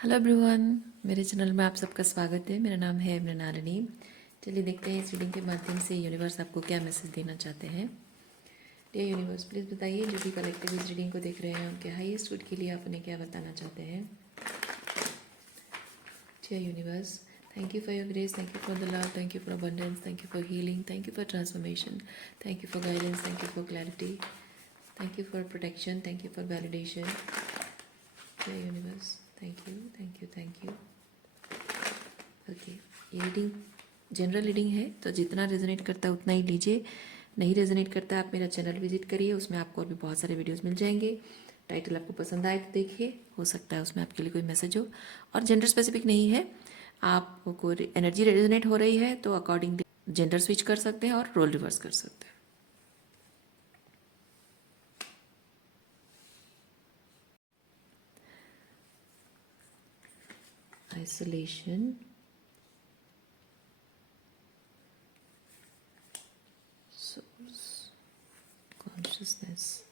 Hello everyone, मेरे channel में आप सबका स्वागत है। मेरा नाम है मृणालिनी। चलिए देखते हैं इस रीडिंग के माध्यम से यूनिवर्स आपको क्या मैसेज देना चाहते हैं। डियर यूनिवर्स, प्लीज़ बताइए जो भी कलेक्टिव इस रीडिंग को देख रहे हैं उनके हाईएस्ट गुड के लिए आप उन्हें क्या बताना चाहते हैं। Dear universe, thank you for your grace, thank you for the love, thank you for abundance, thank you for healing, thank you for transformation, thank you for guidance, thank you for clarity, thank you for protection, thank you for validation. Dear universe, thank you, thank you, thank you. Okay, ये reading general reading है, तो जितना resonate करता है उतना ही लीजिए। नहीं resonate करता आप मेरा चैनल विजिट करिए, उसमें आपको और भी बहुत सारे वीडियोस मिल जाएंगे। टाइटल आपको पसंद आए तो देखिए, हो सकता है उसमें आपके लिए कोई मैसेज हो। और जेंडर स्पेसिफिक नहीं है, आपको एनर्जी रेजोनेट हो रही है तो अकॉर्डिंगली जेंडर स्विच कर सकते हैं और रोल रिवर्स कर सकते हैं। Isolation, source, consciousness.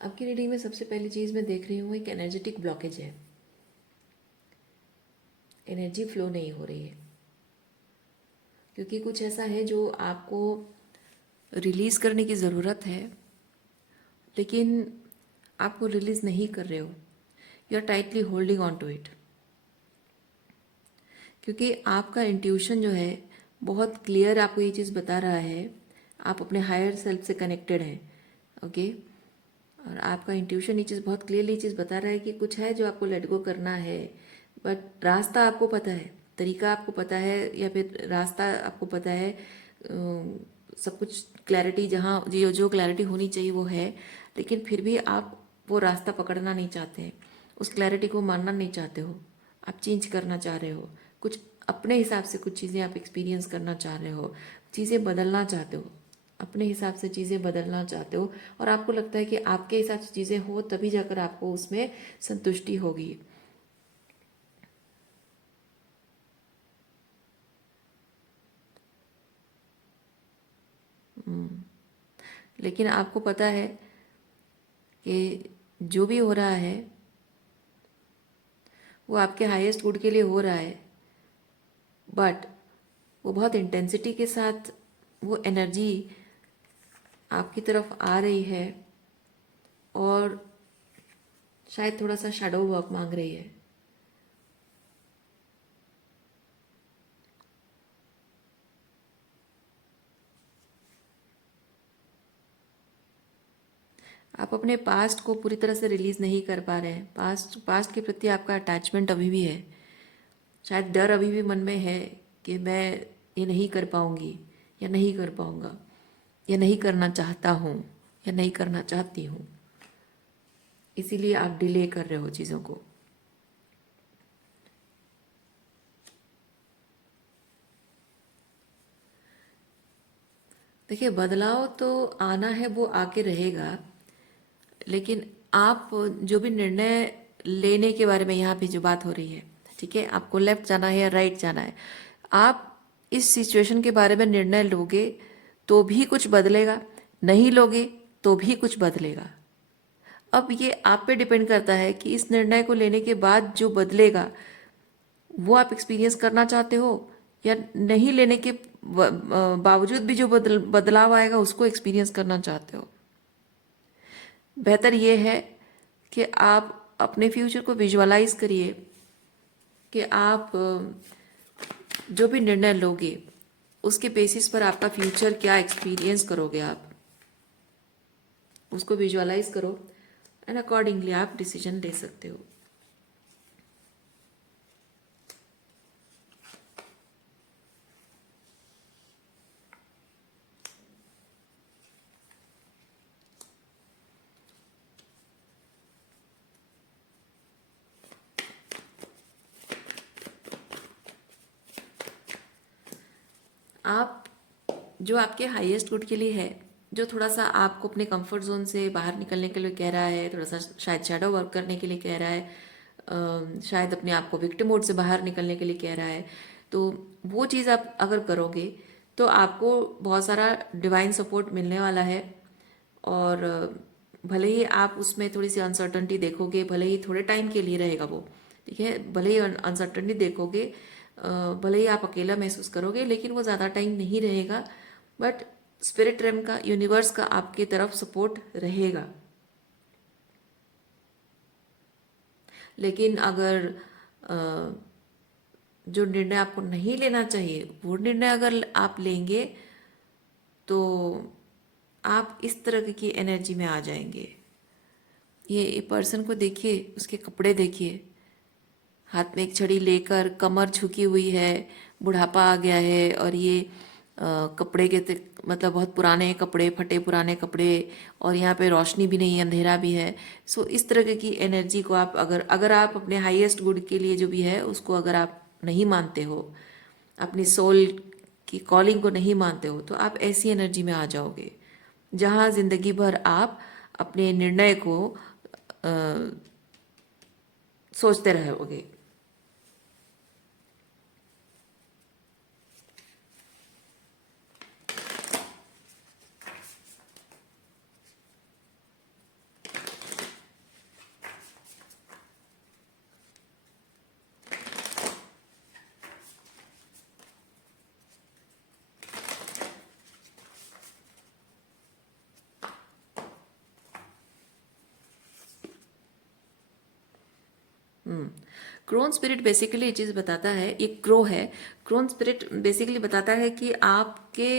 आपकी रीडिंग में सबसे पहली चीज़ मैं देख रही हूँ, एक एनर्जेटिक ब्लॉकेज है। एनर्जी फ्लो नहीं हो रही है, क्योंकि कुछ ऐसा है जो आपको रिलीज़ करने की ज़रूरत है, लेकिन आप वो रिलीज़ नहीं कर रहे हो। You are tightly holding on to it, क्योंकि आपका इंट्यूशन जो है बहुत क्लियर आपको ये चीज़ बता रहा है, आप अपने हायर सेल्फ से कनेक्टेड हैं। ओके, और आपका इंट्यूशन ये चीज़ बहुत क्लियरली ये चीज़ बता रहा है कि कुछ है जो आपको लेट गो करना है, बट रास्ता आपको पता है, तरीका आपको पता है, या फिर रास्ता आपको पता है। सब कुछ क्लैरिटी जहाँ जो क्लैरिटी होनी चाहिए वो है, लेकिन फिर भी आप वो रास्ता पकड़ना नहीं चाहते हैं, उस क्लैरिटी को मानना नहीं चाहते हो। आप चेंज करना चाह रहे हो, कुछ अपने हिसाब से कुछ चीज़ें आप एक्सपीरियंस करना चाह रहे हो, चीज़ें बदलना चाहते हो, अपने हिसाब से चीज़ें बदलना चाहते हो। और आपको लगता है कि आपके हिसाब से चीज़ें हो तभी जाकर आपको उसमें संतुष्टि होगी। लेकिन आपको पता है कि जो भी हो रहा है वो आपके हाईएस्ट गुड के लिए हो रहा है, बट वो बहुत इंटेंसिटी के साथ वो एनर्जी आपकी तरफ आ रही है और शायद थोड़ा सा शैडो वर्क मांग रही है। आप अपने पास्ट को पूरी तरह से रिलीज नहीं कर पा रहे हैं। पास्ट के प्रति आपका अटैचमेंट अभी भी है, शायद डर अभी भी मन में है कि मैं ये नहीं कर पाऊंगी या नहीं कर पाऊंगा, या नहीं करना चाहता हूँ या नहीं करना चाहती हूँ, इसीलिए आप डिले कर रहे हो चीज़ों को। देखिए, बदलाव तो आना है, वो आके रहेगा, लेकिन आप जो भी निर्णय लेने के बारे में यहाँ पे जो बात हो रही है, ठीक है, आपको लेफ्ट जाना है या राइट जाना है, आप इस सिचुएशन के बारे में निर्णय लोगे तो भी कुछ बदलेगा, नहीं लोगे तो भी कुछ बदलेगा। अब ये आप पे डिपेंड करता है कि इस निर्णय को लेने के बाद जो बदलेगा वो आप एक्सपीरियंस करना चाहते हो, या नहीं लेने के बावजूद भी जो बदलाव आएगा उसको एक्सपीरियंस करना चाहते हो। बेहतर ये है कि आप अपने फ्यूचर को विजुअलाइज करिए कि आप जो भी निर्णय लोगे उसके बेसिस पर आपका फ्यूचर क्या एक्सपीरियंस करोगे, आप उसको विजुअलाइज करो एंड अकॉर्डिंगली आप डिसीजन ले सकते हो। आप जो आपके हाईएस्ट गुड के लिए है, जो थोड़ा सा आपको अपने कंफर्ट जोन से बाहर निकलने के लिए कह रहा है, थोड़ा सा शायद शैडो वर्क करने के लिए कह रहा है, शायद अपने आप को विक्टिम मोड से बाहर निकलने के लिए कह रहा है, तो वो चीज़ आप अगर करोगे तो आपको बहुत सारा डिवाइन सपोर्ट मिलने वाला है। और भले ही आप उसमें थोड़ी सी अनसर्टनिटी देखोगे, भले ही थोड़े टाइम के लिए रहेगा वो, ठीक है, भले ही अनसर्टनिटी देखोगे, भले ही आप अकेला महसूस करोगे, लेकिन वो ज़्यादा टाइम नहीं रहेगा। बट स्पिरिट रेम का, यूनिवर्स का आपकी तरफ सपोर्ट रहेगा। लेकिन अगर जो निर्णय आपको नहीं लेना चाहिए वो निर्णय अगर आप लेंगे तो आप इस तरह की एनर्जी में आ जाएंगे। ये पर्सन को देखिए, उसके कपड़े देखिए, हाथ में एक छड़ी लेकर, कमर झुकी हुई है, बुढ़ापा आ गया है, और ये कपड़े के मतलब बहुत पुराने कपड़े, फटे पुराने कपड़े, और यहाँ पे रोशनी भी नहीं, अंधेरा भी है। सो इस तरह की एनर्जी को आप अगर आप अपने हाईएस्ट गुड के लिए जो भी है उसको अगर आप नहीं मानते हो, अपनी सोल की कॉलिंग को नहीं मानते हो, तो आप ऐसी एनर्जी में आ जाओगे जहाँ जिंदगी भर आप अपने निर्णय को अ, सोचते रहोगे। क्रोन स्पिरिट बेसिकली ये चीज़ बताता है, एक क्रो है, क्रोन स्पिरिट बेसिकली बताता है कि आपके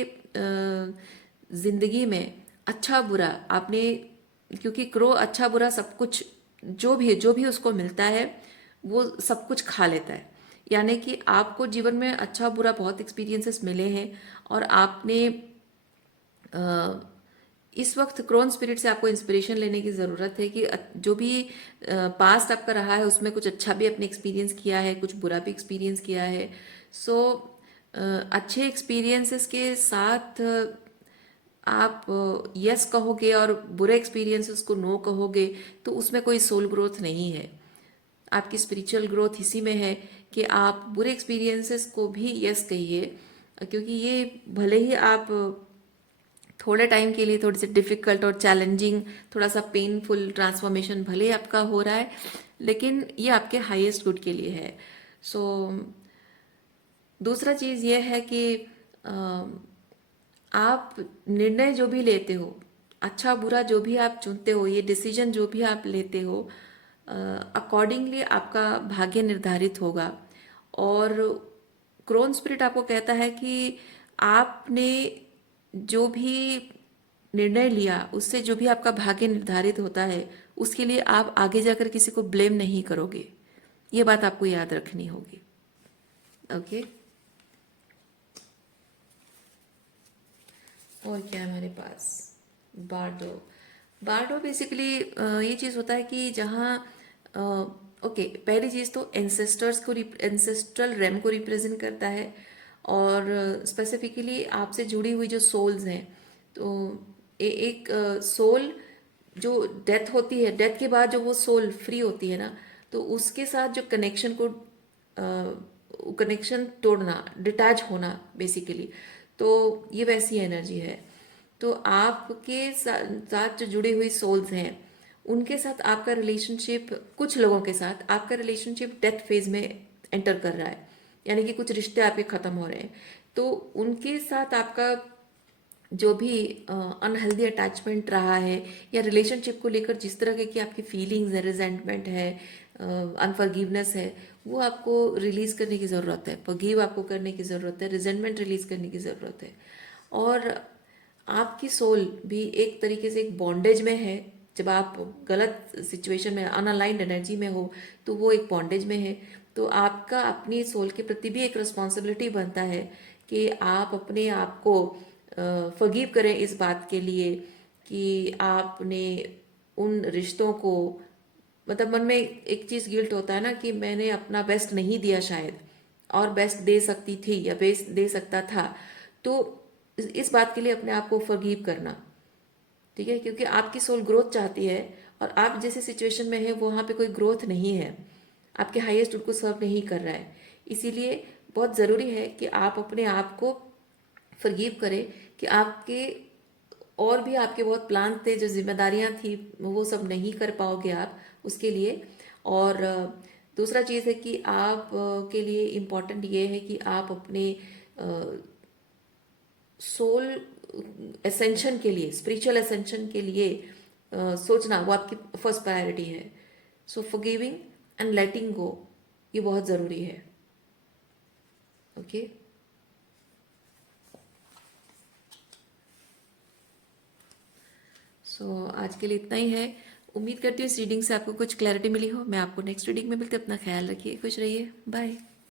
जिंदगी में अच्छा बुरा आपने, क्योंकि क्रो अच्छा बुरा सब कुछ जो भी उसको मिलता है वो सब कुछ खा लेता है। यानी कि आपको जीवन में अच्छा बुरा बहुत एक्सपीरियंसेस मिले हैं, और आपने इस वक्त क्रोन स्पिरिट से आपको इंस्पिरेशन लेने की ज़रूरत है कि जो भी पास्ट आपका रहा है उसमें कुछ अच्छा भी आपने एक्सपीरियंस किया है, कुछ बुरा भी एक्सपीरियंस किया है। सो अच्छे एक्सपीरियंसेस के साथ आप यस कहोगे और बुरे एक्सपीरियंसेस को नो कहोगे तो उसमें कोई सोल ग्रोथ नहीं है। आपकी स्पिरिचुअल ग्रोथ इसी में है कि आप बुरे एक्सपीरियंसेस को भी यस कहिए, क्योंकि ये भले ही आप थोड़े टाइम के लिए थोड़ी सी डिफिकल्ट और चैलेंजिंग, थोड़ा सा पेनफुल ट्रांसफॉर्मेशन भले ही आपका हो रहा है, लेकिन ये आपके हाईएस्ट गुड के लिए है। सो दूसरा चीज़ ये है कि आप निर्णय जो भी लेते हो, अच्छा बुरा जो भी आप चुनते हो, ये डिसीजन जो भी आप लेते हो, अकॉर्डिंगली आपका भाग्य निर्धारित होगा। और क्रोन स्पिरिट आपको कहता है कि आपने जो भी निर्णय लिया उससे जो भी आपका भाग्य निर्धारित होता है उसके लिए आप आगे जाकर किसी को ब्लेम नहीं करोगे। ये बात आपको याद रखनी होगी। ओके, और क्या है हमारे पास? बारडो। बारडो बेसिकली ये चीज़ होता है कि जहाँ ओके, पहली चीज़ तो एंसेस्टर्स को, एंसेस्ट्रल रेम को रिप्रेजेंट करता है, और स्पेसिफिकली आपसे जुड़ी हुई जो सोल्स हैं, तो एक सोल जो डेथ होती है, डेथ के बाद जो वो सोल फ्री होती है ना, तो उसके साथ जो कनेक्शन को, कनेक्शन तोड़ना, डिटैच होना बेसिकली, तो ये वैसी एनर्जी है। तो आपके साथ जो जुड़ी हुई सोल्स हैं उनके साथ आपका रिलेशनशिप, कुछ लोगों के साथ आपका रिलेशनशिप डेथ फेज में एंटर कर रहा है, यानी कि कुछ रिश्ते आपके खत्म हो रहे हैं, तो उनके साथ आपका जो भी अनहेल्दी अटैचमेंट रहा है, या रिलेशनशिप को लेकर जिस तरह की आपकी फीलिंग्स है, रिजेंटमेंट है, अनफॉरगिवनेस है, वो आपको रिलीज करने की ज़रूरत है, फॉरगिव आपको करने की ज़रूरत है, रिजेंटमेंट रिलीज करने की ज़रूरत है। और आपकी सोल भी एक तरीके से एक बॉन्डेज में है। जब आप गलत सिचुएशन में, अनअलाइंड एनर्जी में हो, तो वो एक बॉन्डेज में है। तो आपका अपनी सोल के प्रति भी एक रिस्पॉन्सिबिलिटी बनता है कि आप अपने आप को फॉरगिव करें इस बात के लिए कि आपने उन रिश्तों को, मतलब मन में एक चीज़ गिल्ट होता है ना कि मैंने अपना बेस्ट नहीं दिया शायद, और बेस्ट दे सकती थी या बेस्ट दे सकता था, तो इस बात के लिए अपने आप को फॉरगिव करना, ठीक है, क्योंकि आपकी सोल ग्रोथ चाहती है और आप जैसे सिचुएशन में है वहाँ पे कोई ग्रोथ नहीं है, आपके हाईएस्ट उनको सर्व नहीं कर रहा है। इसीलिए बहुत ज़रूरी है कि आप अपने आप को फॉरगिव करें कि आपके और भी आपके बहुत प्लान थे, जो जिम्मेदारियां थी वो सब नहीं कर पाओगे आप उसके लिए। और दूसरा चीज़ है कि आप के लिए इम्पोर्टेंट ये है कि आप अपने सोल एसेंशन के लिए, स्पिरिचुअल एसेंशन के लिए सोचना वो आपकी फर्स्ट प्रायोरिटी है। सो फॉरगिविंग एंड लेटिंग गो, ये बहुत ज़रूरी है। ओके, सो आज के लिए इतना ही है। उम्मीद करती हूँ इस रीडिंग से आपको कुछ क्लैरिटी मिली हो। मैं आपको नेक्स्ट रीडिंग में मिलते, अपना ख्याल रखिए, खुश रहिए, बाय।